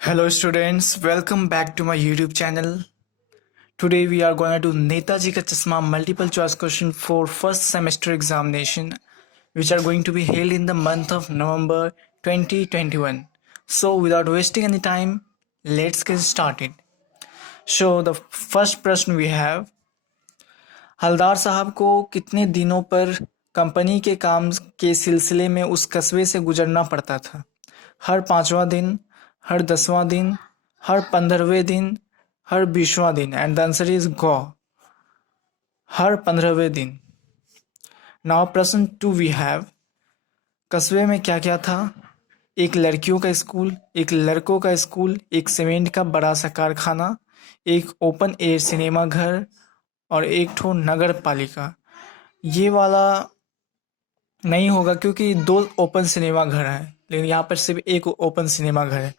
Hello students, welcome back to my YouTube channel. Today we are going to do Netaji Ka Chashma multiple choice question for first semester examination which are going to be held in the month of November 2021. So without wasting any time, let's get started. So the first question we have, Haldar साहब को कितने दिनों पर company के काम के सिलसिले में उस कस्बे से गुजरना पड़ता था? हर 5वां दिन, हर 10वां दिन, हर 15वें दिन, हर 20वां दिन? And the answer is go, हर 15वें दिन। नाउ प्रश्न 2 वी हैव, कस्बे में क्या क्या था? एक लड़कियों का स्कूल, एक लड़कों का स्कूल, एक सीमेंट का बड़ा सा कारखाना, एक ओपन एयर सिनेमा घर और एक ठो नगर पालिका। ये वाला नहीं होगा क्योंकि 2 ओपन सिनेमा घर है, लेकिन यहाँ पर सिर्फ एक ओपन सिनेमा घर है।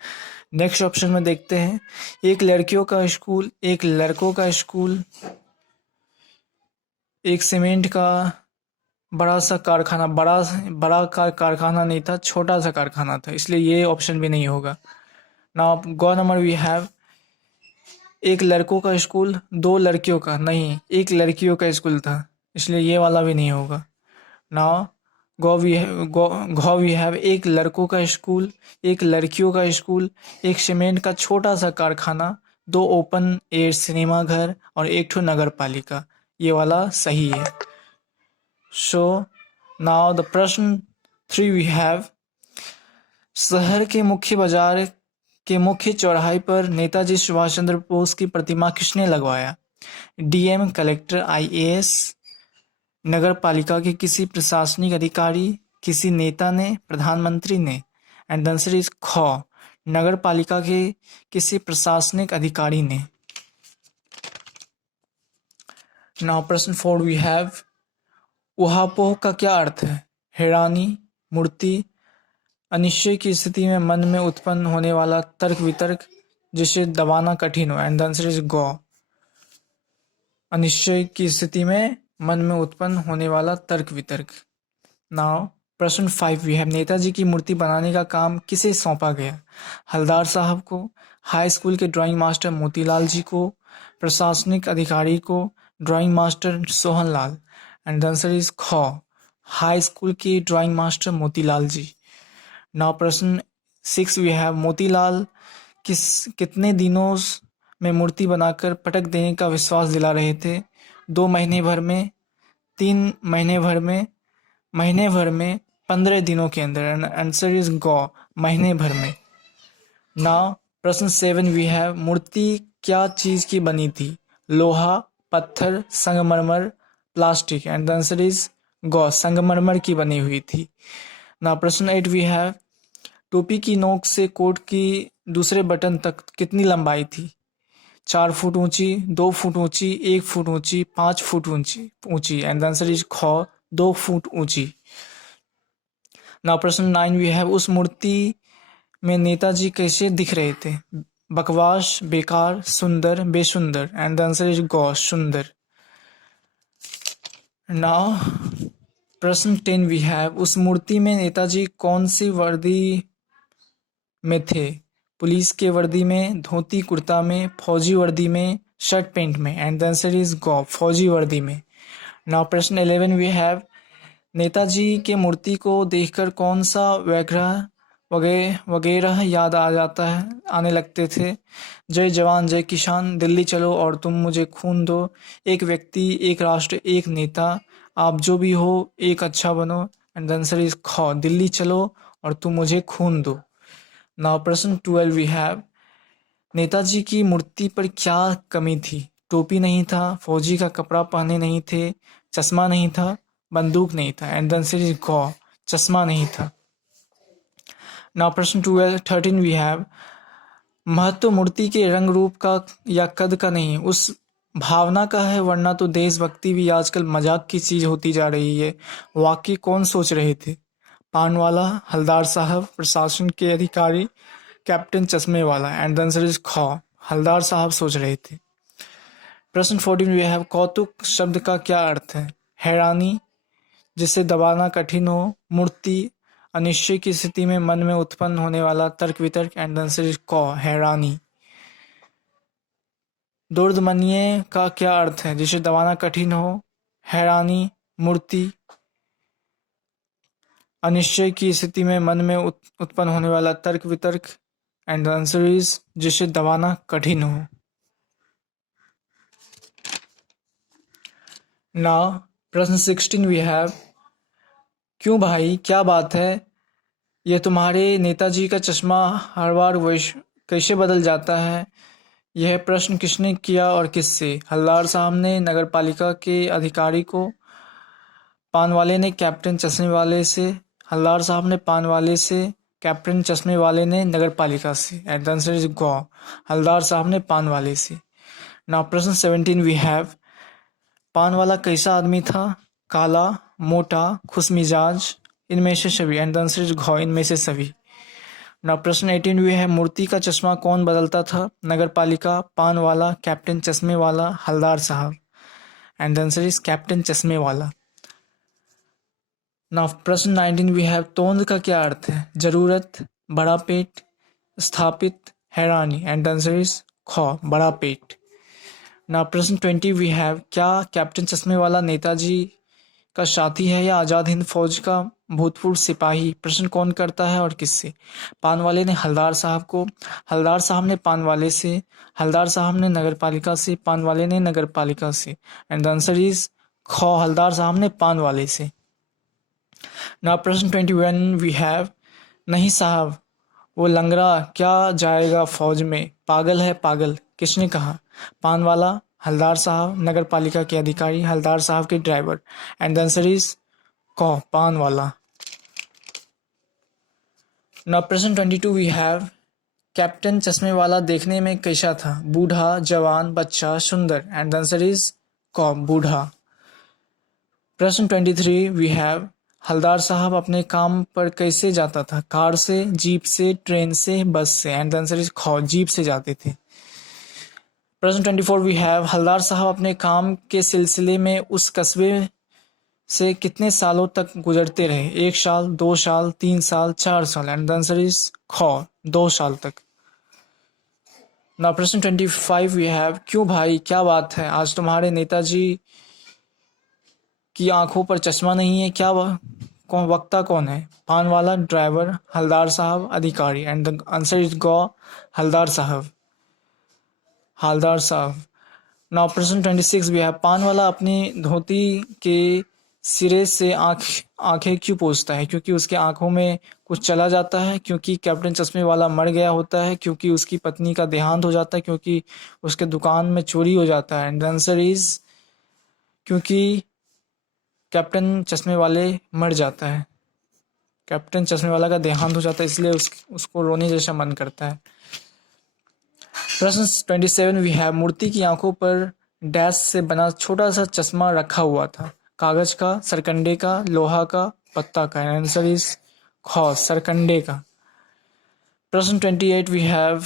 नेक्स्ट ऑप्शन में देखते हैं, एक लड़कियों का स्कूल, एक लड़कों का स्कूल, एक सीमेंट का बड़ा सा कारखाना। बड़ा कारखाना नहीं था, छोटा सा कारखाना था, इसलिए ये ऑप्शन भी नहीं होगा। Now go number we have, एक लड़कों का स्कूल, 2 लड़कियों का नहीं, एक लड़कियों का स्कूल था, इसलिए ये वाला भी नहीं होगा। नाउ गो वी हैव, एक लड़कों का स्कूल, एक लड़कियों का स्कूल, एक सीमेंट का छोटा सा कारखाना, 2 ओपन एयर सिनेमा घर और एक ठो नगर पालिका। ये वाला सही है। सो नाउ द प्रश्न 3 वी हैव, शहर के मुख्य बाजार के मुख्य चौराहे पर नेताजी सुभाष चंद्र बोस की प्रतिमा किसने लगवाया? डीएम, कलेक्टर, आईएएस, नगर पालिका के किसी प्रशासनिक अधिकारी, किसी नेता ने, प्रधानमंत्री ने? एंड द आंसर इज ख, नगर पालिका के किसी प्रशासनिक अधिकारी ने। नाउ प्रश्न 4 वी हैव, उहापोह का क्या अर्थ है? हैरानी, मूर्ति, अनिश्चय की स्थिति में मन में उत्पन्न होने वाला तर्क वितर्क जिसे दबाना कठिन हो। And the answer is go, अनिश्चय की स्थिति में मन में उत्पन्न होने वाला तर्क वितर्क। नाउ प्रश्न 5 वी हैव, नेताजी की मूर्ति बनाने का काम किसे सौंपा गया? हलदार साहब को, हाई स्कूल के ड्राइंग मास्टर मोतीलाल जी को, प्रशासनिक अधिकारी को, drawing master Sohanlal? And the answer is ख, हाई स्कूल के ड्राइंग मास्टर मोतीलाल जी। नाउ प्रश्न 6 वी हैव, मोतीलाल कितने दिनों में मूर्ति बनाकर पटक देने का विश्वास दिला रहे थे? 2 महीने भर में, 3 महीने भर में, महीने भर में, 15 दिनों के अंदर? आंसर इज गो, महीने भर में। नाउ प्रश्न 7 वी हैव, मूर्ति क्या चीज की बनी थी? लोहा, पत्थर, संगमरमर, plastic? And the answer is गो, संगमरमर की बनी हुई थी। नाउ प्रश्न 8 वी हैव, टोपी की नोक से कोट की दूसरे बटन तक कितनी लंबाई थी? 4 फुट ऊंची, 2 फुट ऊंची, 1 फुट ऊंची, 5 फुट ऊंची? एंड द आंसर इज ख, 2 फुट ऊंची। नाउ प्रश्न 9 वी हैव, उस मूर्ति में नेताजी कैसे दिख रहे थे? बकवास, बेकार, सुंदर, बेसुंदर? And the answer is go, सुंदर। नाउ प्रश्न 10 वी हैव, उस मूर्ति में नेताजी कौन सी वर्दी में थे? पुलिस के वर्दी में, धोती कुर्ता में, फौजी वर्दी में, शर्ट पैंट में? एंड द आंसर इज गो, फौजी वर्दी में। नाउ प्रश्न 11 वी हैव, नेताजी के मूर्ति को देखकर कौन सा व्याघ्र वगैरह याद आ जाता है, आने लगते थे? जय जवान जय किसान, दिल्ली चलो और तुम मुझे खून दो, एक व्यक्ति एक राष्ट्र एक नेता, आप जो भी हो एक अच्छा बनो? एंड द आंसर इज ख, दिल्ली चलो और तुम मुझे खून दो। नाउ प्रश्न 12 वी हैव, नेताजी की मूर्ति पर क्या कमी थी? टोपी नहीं था, फौजी का कपड़ा पहने नहीं थे, चश्मा नहीं था, बंदूक नहीं था? एंड द आंसर इज गो, चश्मा नहीं था। नाउ प्रश्न 13 वी हैव, महत्व मूर्ति के रंग रूप का या कद का नहीं, उस भावना का है, वरना तो देशभक्ति भी आजकल मजाक की चीज होती जा रही है। वाकई कौन सोच रहे थे? पानवाला, हलदार साहब, प्रशासन के अधिकारी, कैप्टन चश्मे वाला? एंड द आंसर इज ख, हलदार साहब सोच रहे थे। प्रश्न 14 वी हैव, कौतुक शब्द का क्या अर्थ है? हैरानी, जिसे दबाना कठिन हो, मूर्ति, अनिश्चय की स्थिति में मन में उत्पन्न होने वाला तर्क वितर्क, एंड द आंसर इज क, हैरानी। दुर्दमनीय का क्या अर्थ है? जिसे दबाना कठिन हो, हैरानी, मूर्ति। अनिश्चय की स्थिति में मन में उत्पन्न होने वाला तर्क वितर्क, एंड द आंसर इज जिसे दबाना कठिन हो। नाउ प्रश्न 16 वी हैव, क्यों भाई क्या बात है, ये तुम्हारे नेताजी का चश्मा हर बार कैसे बदल जाता है? यह प्रश्न किसने किया और किससे? हल्दार साहब ने नगर पालिका के अधिकारी को, पानवाले ने कैप्टन चश्मे वाले से, हल्दार साहब ने पानवाले से, कैप्टन चश्मे वाले ने नगर पालिका से। एंड द आंसर इज गो, हल्दार साहब ने पानवाले से। नाउ प्रश्न 17 वी हैव, पानवाला कैसा आदमी था? काला, मोटा, खुशमिजाज, इनमें से सभी। एंड द आंसर इज घ, इनमें से सभी। नाउ प्रश्न 18 भी है, मूर्ति का चश्मा कौन बदलता था? नगर पालिका, पान वाला, कैप्टन चश्मे वाला, हल्दार साहब। And the answer is captain चश्मे वाला। नाउ प्रश्न 19 वी हैव, तोंद का क्या अर्थ है? जरूरत, बड़ा पेट, स्थापित, हैरानी। एंड द आंसर इज ख, बड़ा पेट। नाउ प्रश्न 20 वी हैव, क्या कैप्टन चश्मे वाला नेताजी का साथी है या आजाद हिंद फौज का भूतपूर्व सिपाही? प्रश्न कौन करता है और किससे? पानवाले ने हल्दार साहब को, हल्दार साहब ने पानवाले से, हल्दार साहब ने नगर पालिका से, पानवाले ने नगर पालिका से। एंड द आंसर इज ख, हल्दार साहब ने पानवाले से। नाउ प्रश्न 21 वी हैव, नहीं साहब वो लंगड़ा क्या जाएगा फौज में, पागल है पागल, किसने कहा? पानवाला, हल्दार साहब, नगर पालिका के अधिकारी, हल्दार साहब के driver. And the answer is क, पानवाला। नाउ प्रश्न 22 वी हैव, कैप्टन चश्मे वाला देखने में कैसा था? बूढ़ा, जवान, बच्चा, सुंदर। एंड द आंसर इज क, बूढ़ा। प्रश्न 23 वी हैव, हल्दार साहब अपने काम पर कैसे जाता था? कार से, जीप से, ट्रेन से, बस से। एंड द आंसर इज ख, जीप से जाते थे। प्रश्न 24 वी हैव, हल्दार साहब अपने काम के सिलसिले में उस कस्बे से कितने सालों तक गुजरते रहे? 1 साल, 2 साल, 3 साल, 4 साल। एंड द आंसर इज ख, 2 साल तक। ना प्रश्न 25 वी हैव, क्यों भाई क्या बात है, आज तुम्हारे नेताजी की आंखों पर चश्मा नहीं है, क्या कौन वक्ता कौन है? पानवाला, ड्राइवर, हल्दार साहब, अधिकारी। एंड द आंसर इज ग, हल्दार साहब, हल्दार साहब। नाउ प्रश्न 26 भी है, पानवाला अपनी धोती के सिरे से आंखें क्यों पोंछता है? क्योंकि उसके आंखों में कुछ चला जाता है, क्योंकि कैप्टन चश्मे वाला मर गया होता है, क्योंकि उसकी पत्नी का देहांत हो जाता है, क्योंकि उसके दुकान में चोरी हो जाता है। एंड द आंसर इज क्योंकि कैप्टन चश्मे वाले मर जाता है, कैप्टन चश्मे वाला का देहांत हो जाता है, इसलिए उसको रोने जैसा मन करता है। प्रश्न 27 वी है, मूर्ति की आंखों पर डैश से बना छोटा सा चश्मा रखा हुआ था, कागज का, सरकंडे का, लोहा का, पत्ता का। आंसर इज ख, सरकंडे का। प्रश्न 28 वी हैव,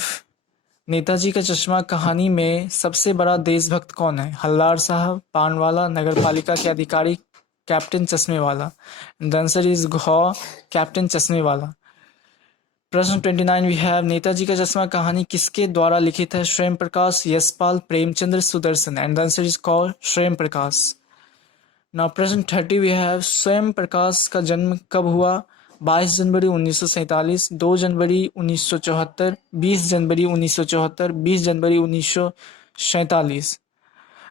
नेताजी का चश्मा कहानी में सबसे बड़ा देशभक्त कौन है? हल्दार साहब, पानवाला, नगर पालिका के अधिकारी, कैप्टन चश्मे वाला। द आंसर इज घ, कैप्टन चश्मे वाला। प्रश्न 29 वी हैव, नेताजी का चश्मा कहानी किसके द्वारा लिखित है? Swayam Prakash, Yashpal, Premchandra, Sudarshan. And the answer is called Swayam Prakash. Now प्रश्न 30 वी हैव, स्वयं प्रकाश का जन्म कब हुआ? 22 जनवरी 1947, 2 जनवरी 1974, 20 जनवरी 1974, 20 जनवरी 1947।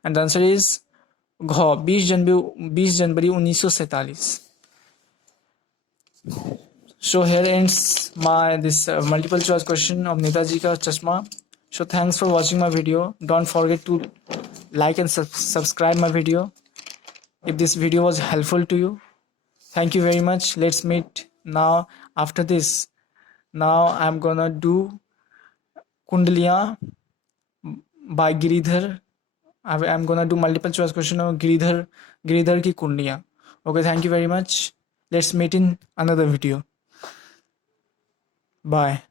एंड द आंसर इज घ, 20 जनवरी 1947। So here ends this multiple choice question of Netaji ka chashma. So thanks for watching my video. Don't forget to like and subscribe my video if this video was helpful to you. Thank you very much. Let's meet now. After this, now I'm gonna do Kundaliyan by Giridhar. I'm gonna do multiple choice question of Giridhar ki Kundaliyan. Okay, thank you very much. Let's meet in another video. Bye.